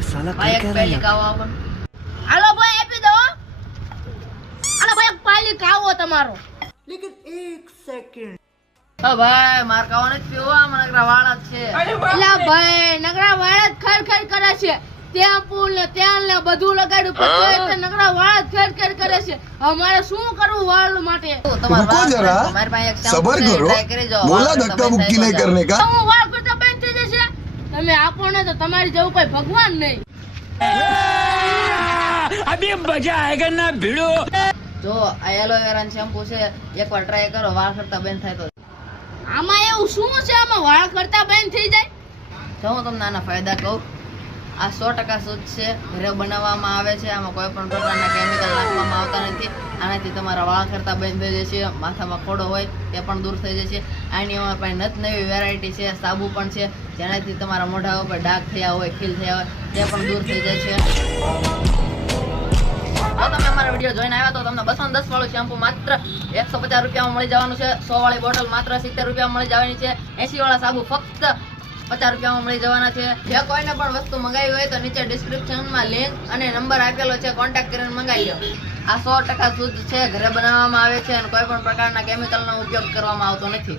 ये साला भाई कर एक क्या रहा है पहली यहाँ? કાવો આપો. હાલો ભાઈ આપી દો. હાલો ભાઈ એક પાલી કાવો તમારો. હા ભાઈ માર કાવો નથી પીવો મને નકરા વાળા જ છે. એલા ભાઈ નકરા વાળા જ ખડ કરે છે. ત્યાં પૂલ ને ત્યાં ને બધું લગાડ્યું પછી તે નકરા વાળા જ ખડ કરે છે. અમારે શું કરવું વાળ માટે? रुको जरा सबर करो बोला धक्का मुक्की नहीं करने का હું વાળ કરતા બંધ થઈ જશે. તમે આપો ને તો તમારી જેવું કોઈ ભગવાન નહીં. अभी मजा आएगा ना भिड़ो. જો આ એલોવેરા શેમ્પુ છે એકવાર ટ્રાય કરો વાળ કરતા બંધ થાય તો. આમાં એવું શું છે આમાં વાળ કરતા બંધ થઈ જાય? જો હું તમને આના ફાયદા કહું. આ 100% શુદ્ધ છે, ઘરે બનાવવામાં આવે છે, આમાં કોઈ પણ પ્રકારના કેમિકલ નાખવામાં આવતા નથી. આનાથી તમારા વાળ કરતા બંધ થઈ જશે. માથામાં ખોડો હોય તે પણ દૂર થઈ જશે. આની અમારી પાસે નવી વેરાયટી છે, સાબુ પણ છે જેનાથી તમારા મોઢા ઉપર ડાઘ થયા હોય, ખીલ થયા હોય તે પણ દૂર થઈ જાય છે. જો તમે અમારા વિડીયો જોઈને આવ્યા તો તમને 210 વાળું શેમ્પુ માત્ર 150 રૂપિયામાં મળી જવાનું છે. 100 વાળી બોટલ માત્ર 70 રૂપિયામાં મળી જવાની છે. 80 વાળા સાબુ ફક્ત 50 રૂપિયામાં મળી જવાના છે. જે કોઈને પણ વસ્તુ મંગાવી હોય તો નીચે ડિસ્ક્રિપ્શનમાં લિંક અને નંબર આપેલો છે, કોન્ટેક્ટ કરીને મંગાવી લો. આ 100% શુદ્ધ છે, ઘરે બનાવવામાં આવે છે અને કોઈ પણ પ્રકારના કેમિકલનો ઉપયોગ કરવામાં આવતો નથી.